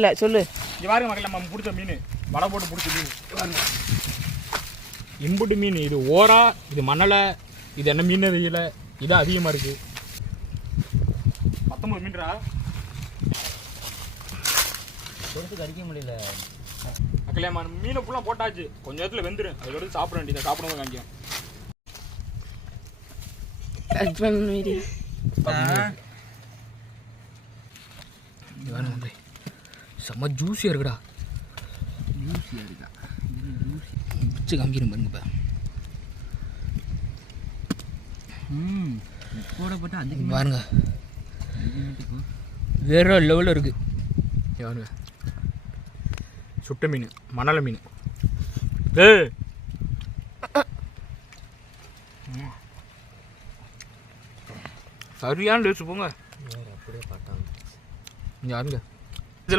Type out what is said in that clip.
இல்லை சொல்லு. இங்கே பாருங்க மக்கள், நம்ம பிடிச்ச மீன், வலை போட்டு பிடிச்ச மீன் பாருங்க. இம்புட்டு மீன். இது ஓரா, இது மணலை, இது என்ன மீன் தெரியல. இது அதிகமாக இருக்குது. 19 மீன்ரா. பொறுத்துக்கு அடிக்க முடியல மக்களே. மீனை ஃபுல்லாக போட்டாச்சு, கொஞ்சம் நேரத்தில் வெந்துடும். அதை எடுத்து சாப்பிட வேண்டியதை சாப்பிடாம காமிக்கும். செம்ம ஜூஸியாக இருக்குடா. ஜூஸியாக இருக்கா? பிச்சு காமிக்கிறேன் பாருங்க. இப்போ போடப்பட்ட அதுக்கு பாருங்க, வேற லெவலில் இருக்குது. பாருங்க, சுட்ட மீன், மணலை மீன். சரியான டேஸ்ட் போங்க. அப்படியே பார்த்தாங்க. யாருங்க